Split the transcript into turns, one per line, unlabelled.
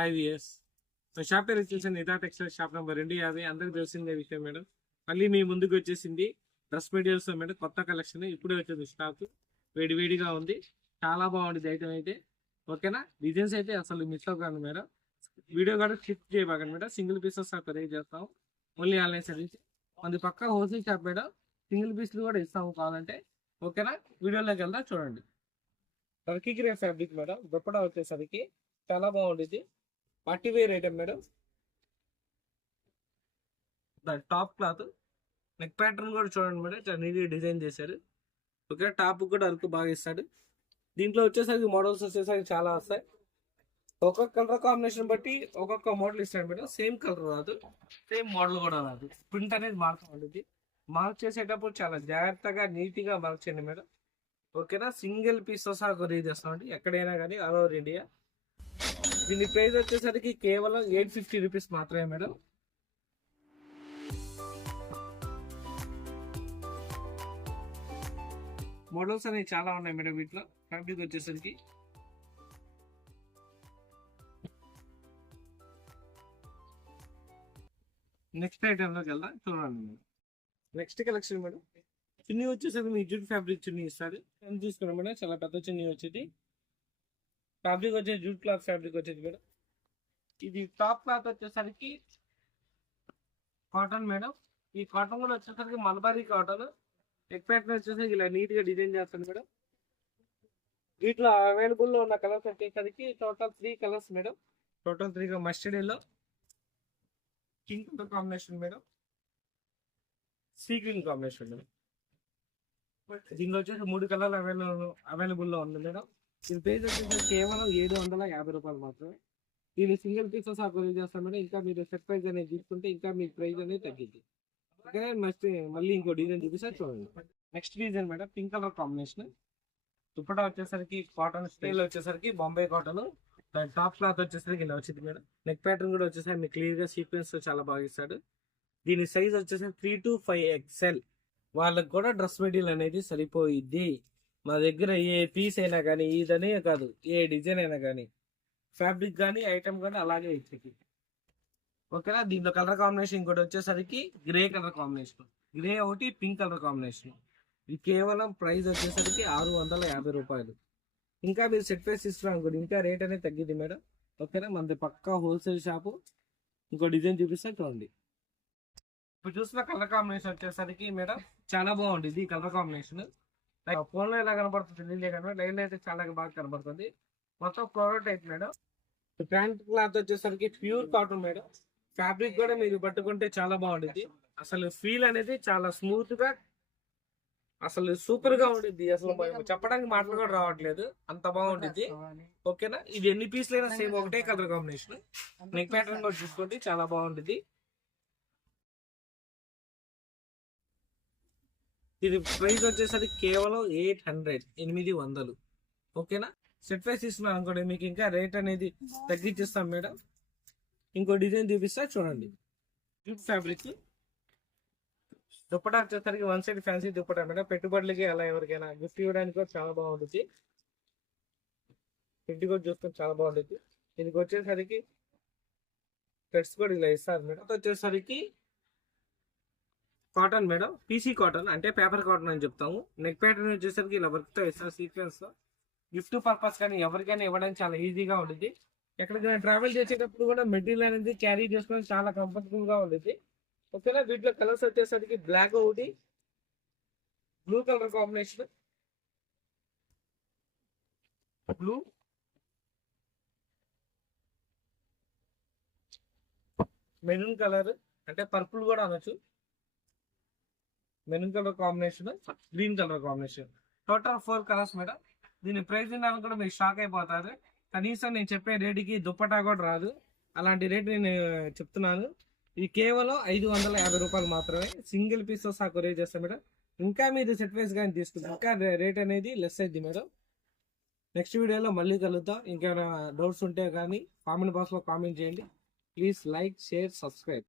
Five years మా shop పేరు వచ్చేసి నితా టెక్స్టైల్ షాప్ నెంబర్ రెండు. యాభై అందరికి తెలిసిందే విషయం మేడం. మళ్ళీ మీ ముందుకు వచ్చేసింది డ్రెస్ మెటీరియల్స్ మేడం. కొత్త కలెక్షన్ ఇప్పుడే వచ్చేది స్టాక్ వేడి వేడిగా ఉంది. చాలా బాగుంది ఐటమ్ అయితే. ఓకేనా? డిజైన్స్ అయితే అసలు మిస్ అవ్వకండి మేడం. వీడియో కూడా షిఫ్ట్ చేయబాకండి మేడం. సింగిల్ పీసెస్ రేట్ చేస్తాం ఓన్లీ ఆన్లైన్ సర్వీస్ మంది పక్క హోల్సేల్ షాప్ మేడం. సింగిల్ పీస్లు కూడా ఇస్తాము కావాలంటే. ఓకేనా? వీడియోలోకి వెళ్దాం చూడండి. Turkey grey fabric madam. Dupatta వచ్చేసరికి. చాలా బాగుండేది పార్టీ వేర్ ఐటమ్ మేడం దాని టాప్ క్లాత్ నెక్ ప్యాటర్న్ కూడా చూడండి మేడం చాలా నీట్గా డిజైన్ చేశారు. ఓకే టాప్ కూడా అరకు బాగా ఇస్తాడు. దీంట్లో వచ్చేసరికి మోడల్స్ వచ్చేసరికి చాలా వస్తాయి. ఒక్కొక్క కలర్ కాంబినేషన్ బట్టి ఒక్కొక్క మోడల్ ఇస్తాడు మేడం. సేమ్ కలర్ రాదు సేమ్ మోడల్ కూడా రాదు. ప్రింట్ అనేది మార్క్ ఉంటుంది. మార్క్ చేసేటప్పుడు చాలా జాగ్రత్తగా నీట్గా మార్క్ చేయండి మేడం. ఓకేనా? సింగిల్ పీస్ సహా కొరియర్ చేస్తామండి. ఎక్కడైనా కానీ ఆల్ ఓవర్ ఇండియా దీని ప్రైస్ వచ్చేసరికి కేవలం ఎయిట్ ఫిఫ్టీ రూపీస్ మాత్రమే మేడం. మోడల్స్ అనేవి చాలా ఉన్నాయి మేడం వీటిలో. ఫ్యాబ్రిక్ వచ్చేసరికి. నెక్స్ట్ ఐటెంలోకి వెళ్దాం చూడండి madam. Next collection madam. Chunni వచ్చేసరికి మీ జూట్ ఫ్యాబ్రిక్ చున్నీ ఇస్తారు. తీసుకున్నాం మేడం చాలా పెద్ద చున్నీ వచ్చేది. ఫ్యాబ్రిక్ వచ్చేది జూట్ క్లాత్ ఫ్యాబ్రిక్ వచ్చేది మేడం. ఇది టాప్ క్లాత్ వచ్చేసరికి కాటన్ మేడం. ఈ కాటన్ కూడా వచ్చేసరికి మలబారీ కాటన్. నెక్ ప్యాటర్న్ వచ్చేసరికి ఇలా నీట్గా డిజైన్ చేస్తాను మేడం. వీటిలో అవైలబుల్లో ఉన్న కలర్స్ వచ్చేసరికి total three colours madam. Total three mustard yellow pink combination madam. Sea green combination madam. దీనిలో వచ్చేసి మూడు కలర్లు అవైలబుల్ అవైలబుల్లో ఉంది మేడం. ఇది ప్రైస్ వచ్చేసి కేవలం ఏడు వందల యాభై రూపాయలు మాత్రమే. దీన్ని సింగిల్ పీసెస్ అప్లై కొరియర్ చేస్తాం మేడం. ఇంకా మీరు సెట్ ప్రైస్ అనేది తీసుకుంటే ఇంకా మీ ప్రైస్ అనేది తగ్గింది. ఓకే నెక్స్ట్ మళ్ళీ ఇంకో డిజైన్ చూపిస్తే చూడండి. Next design madam pink colour combination dupatta వచ్చేసరికి కాటన్ స్టైల్ వచ్చేసరికి బాంబే కాటన్ దాని టాప్ క్లాత్ వచ్చేసరికి ఇలా వచ్చింది మేడం. నెక్ ప్యాటర్న్ కూడా వచ్చేసరికి మీకు క్లియర్గా సీక్వెన్స్ చాలా బాగా ఇస్తాడు. దీని సైజ్ వచ్చేసరికి త్రీ టు ఫైవ్ ఎక్స్ఎల్ వాళ్ళకి కూడా డ్రెస్ మెటీరియల్ అనేది సరిపోయిద్ది. మా దగ్గర ఏ పీస్ అయినా కానీ ఇదనే కాదు ఏ డిజైన్ అయినా కానీ ఫ్యాబ్రిక్ కానీ ఐటమ్ కానీ అలాగే ఇచ్చేది ఓకేనా? దీంట్లో కలర్ కాంబినేషన్ ఇంకోటి వచ్చేసరికి గ్రే కలర్ కాంబినేషన్ గ్రే ఒకటి పింక్ కలర్ కాంబినేషన్ ఇది కేవలం ప్రైస్ వచ్చేసరికి ఆరు వందల యాభై రూపాయలు. ఇంకా మీరు సెట్ ప్రైస్ ఇస్తున్నారు అనుకోండి ఇంకా రేట్ అనేది తగ్గింది మేడం. ఓకేనా? మనది పక్కా హోల్సేల్ షాపు ఇంకో డిజైన్ చూపిస్తే చూడండి. ఇప్పుడు చూసిన కలర్ కాంబినేషన్ వచ్చేసరికి మేడం చాలా బాగుంది ఈ కలర్ కాంబినేషన్ ఫోన్లో ఎలా కనబడుతుంది? తెలియలే కానీ లైన్ అయితే చాలా బాగా కనబడుతుంది. మొత్తం ప్రోడక్ట్ అయితే మేడం? ప్యాంట్ క్లాత్ వచ్చేసరికి ప్యూర్ కాటన్ మేడం. ఫ్యాబ్రిక్ కూడా మీరు పట్టుకుంటే చాలా బాగుంటుంది అసలు ఫీల్ అనేది చాలా స్మూత్గా అసలు సూపర్గా ఉండిద్ది. అసలు చెప్పడానికి మాటలు కూడా రావట్లేదు. అంత బాగుంటుంది ఓకేనా? ఇది ఎన్ని పీసులు అయినా సేమ్ ఒకటే కలర్ కాంబినేషన్. నెక్ ప్యాటర్న్ కూడా చూసుకోండి చాలా బాగుంటుంది ఇది ప్రైస్ వచ్చేసరికి కేవలం ఎయిట్ హండ్రెడ్ ఎనిమిది వందలు. ఓకేనా? సెట్ ప్రైస్ ఇస్తున్నాం అనుకోండి మీకు ఇంకా రేట్ అనేది తగ్గించిస్తాం మేడం. ఇంకో డిజైన్ చూపిస్తా చూడండి. జూట్ ఫ్యాబ్రిక్ దుప్పటా వచ్చేసరికి one side fancy dupatta madam. పెట్టుబడులకి అలా ఎవరికైనా గిఫ్ట్ ఇవ్వడానికి కూడా చాలా బాగుంటుంది. ఇంటి కూడా చూసుకొని చాలా బాగుంటుంది. దీనికి వచ్చేసరికి థ్రెడ్స్ కూడా ఇలా ఇస్తారు మేడం. వచ్చేసరికి కాటన్ మేడం పీసీ కాటన్ అంటే పేపర్ కాటన్ అని చెప్తాము. నెక్ ప్యాటర్న్ వచ్చేసరికి ఇలా వర్క్తో ఇస్తారు సీక్వెన్స్ గిఫ్ట్ పర్పస్ కానీ ఎవరికైనా ఇవ్వడానికి చాలా ఈజీగా ఉంటుంది ఎక్కడికైనా ట్రావెల్ చేసేటప్పుడు కూడా మెటీరియల్ అనేది క్యారీ చేసుకోవడం చాలా కంఫర్టబుల్గా ఉంటుంది ఓకేనా? వీటిలో కలర్స్ వచ్చేసరికి బ్లాక్ ఒకటి blue colour combination blue maroon colour అంటే పర్పుల్ కూడా అనొచ్చు. Maroon colour combination green colour combination. Total four colours madam దీని ప్రైస్ విన్నాను కూడా మీరు షాక్ అయిపోతారు. కనీసం నేను చెప్పే రేటుకి దుప్పటా కూడా రాదు. అలాంటి రేట్ నేను చెప్తున్నాను. ఇది కేవలం ఐదు వందల యాభై రూపాయలు మాత్రమే. సింగిల్ పీస్ సహా కొరియర్ చేస్తాం మేడం ఇంకా మీరు సెట్ వైస్ కానీ తీసుకుంటారు ఇంకా రేట్ అనేది లెస్ అయింది మేడం నెక్స్ట్ వీడియోలో మళ్ళీ కలుద్దాం. ఇంకేమైనా డౌట్స్ ఉంటే కానీ కామెంట్ బాక్స్లో కామెంట్ చేయండి. Please like share subscribe